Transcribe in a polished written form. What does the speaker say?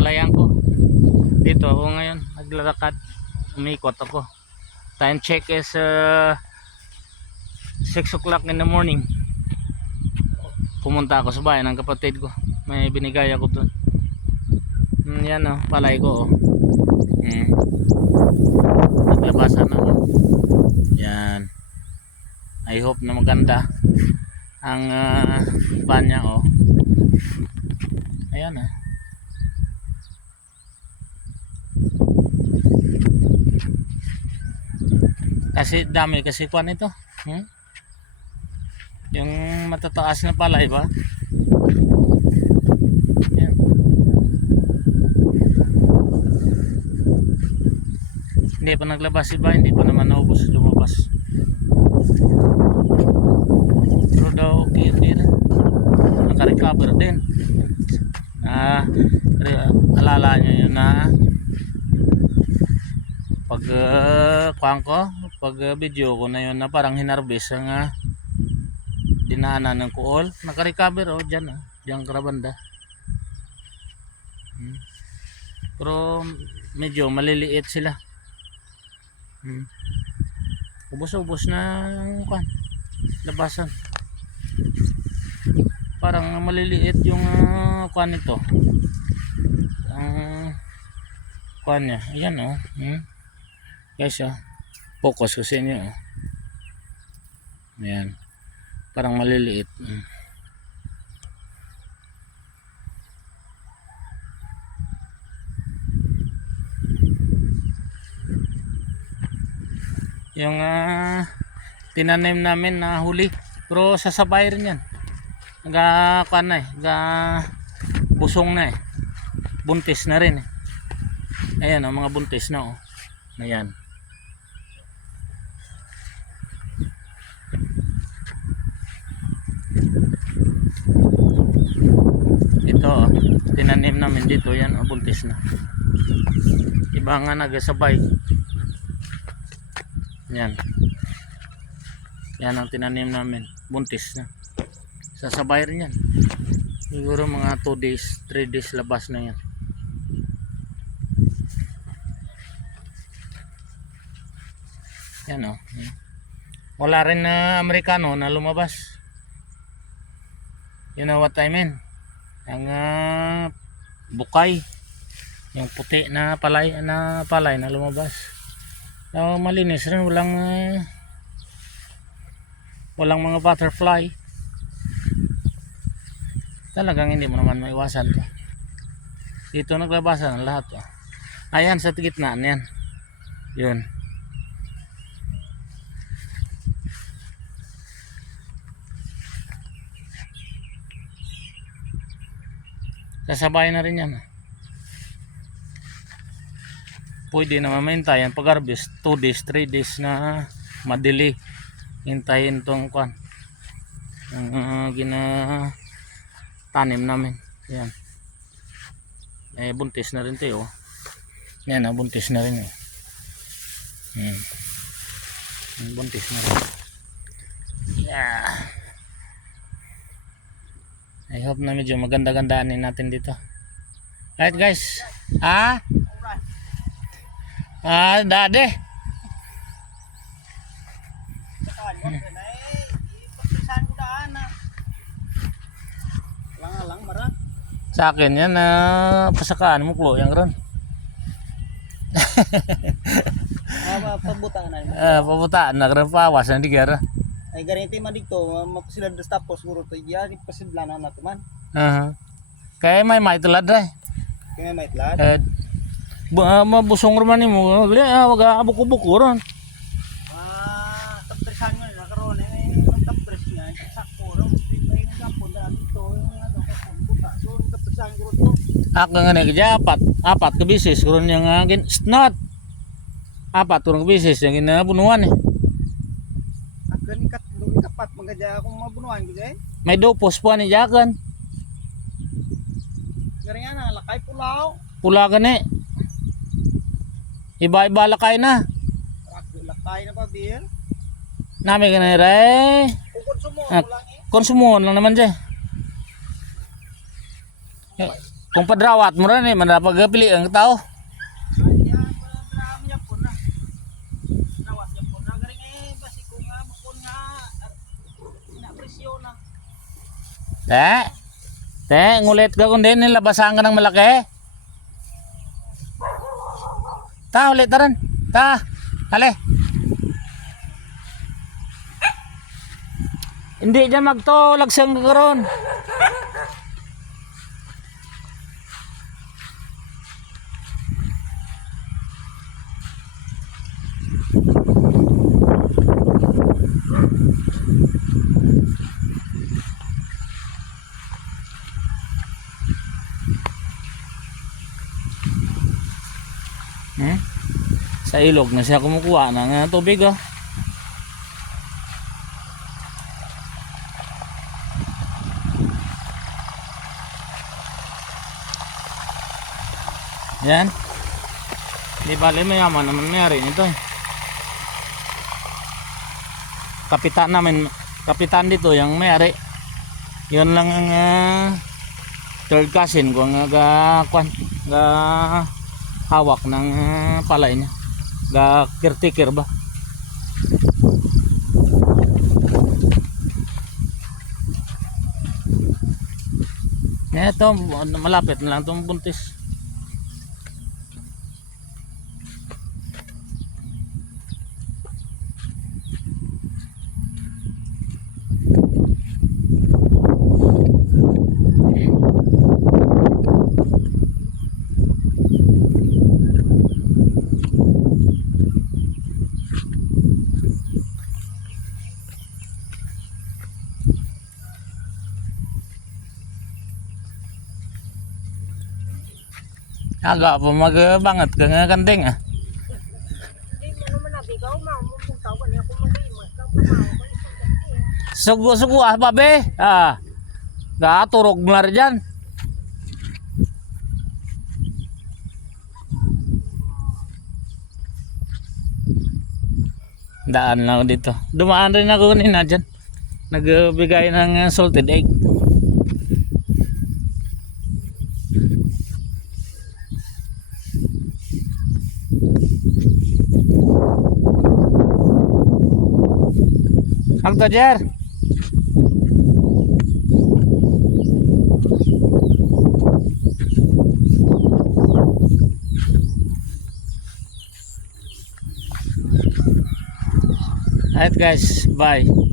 palayan ko. Dito ako ngayon, naglalakad, umikot ako. Time check is 6 o'clock in the morning. Pumunta ako sa bahay ng kapatid ko, may binigay ako doon. Yan o, palay ko o. Naglabasan ako. Yan, I hope na maganda ang panya o. Ayan o. Kasi dami kasi kuan ito. Yung matataas na palay ba? Yan. Hindi pa naglabas iba, hindi pa naman naubos lumabas. Pero daw okay rin. Naka-recover din. Alala nyo yun na pag pag video ko na yun na parang hinarbis ang dinaanan ng kuol, naka-recover dyan dyan karabanda. Pero medyo maliliit sila. Ubos-ubos na kuan labasan, parang maliliit yung kuan nito, ang kuan nya. Ayan guys focus ko sa inyo ayan, parang maliliit. Yung tinanim namin na huli, pero sasabay rin yan, kuan na busong na buntis na rin ayan mga buntis na ayan. Ito tinanim namin dito, yan buntis na, iba nga nagasabay. Yan ang tinanim namin, buntis na, sasabay rin yan. Siguro mga 2 days 3 days labas na yan. Yan wala rin na Amerikano na lumabas. You know what I mean? Ang bukay, yung puti na palay na lumabas. Malinis rin, walang mga butterfly. Talagang hindi mo naman maiwasan to. Dito naglabasan ang lahat ayan sa gitna niyan, yun. Sasabay na rin yan. Pwede na mamaintayan pag harvest 2 days 3 days na madili. Hintayin tong kwan tanim namin. Yan buntis na rin ito yan buntis na rin buntis na rin. Yeah, I hope na medyo maganda-gandaanin natin dito. Right guys? Dade. Lang mara. Sa akin yan pasakaan mo klo yang ron. Pabutaan na. Pabutaan na ron pawas na digara. Ay ganito man dito, mapasila tapos siguro to diyan pasidlanan na to man. Kaya may tulad Kaya may tulad. Mabusong raman mo, wag abuko-buko ron. Tapresan mo na karon tapres nga sakto ron, may kampon da dito yung buta. So tapresan ko to. Ako nga apat ka bisis ron yang snot. Apat turong bisis yang ginabunuan Kapat magaja akong mabunuan ko dai. May dopos pa ni jakan. Gari nga lakay pulaw. Pula gani. Iba-iba lakay na. Lakay na pa bir. Nami ka na rin. Konsumo lang Konsumo lang naman dyan. Kung padrawat mo rin eh, manapagpili ang tao. Ay, yan, drama niya po na. Nawat niya po na. Galing eh, basi ko nga, mukon nga, inapresyo na. Te, ngulit ka kung din, nilabasan ka ng malaki. Ta, ulit taran. Ta, hali. Hindi dyan magtolagsang karon. Sa ilog na siya kumukuha ng tubig oh. Yan. Di bali mayaman naman mayari nito eh. Kapitan dito yung mayari. Yun lang ang third cousin ko ang hawak ng palay niya. Caretaker ba? Ito, malapit na lang itong buntis. Agak pa magbangat ka nga kanding ah. Hindi mo naman nabigaw, mamupuntaw ka niya kung mag-iimot kang pamaw ko isang gabi. Sugu ah babe. Ah. Gaturog mo na rin dyan. Daan lang ako dito. Dumaan rin ako kanina dyan. Nagbigay ng salted egg. Agto Jer. Alright guys, bye.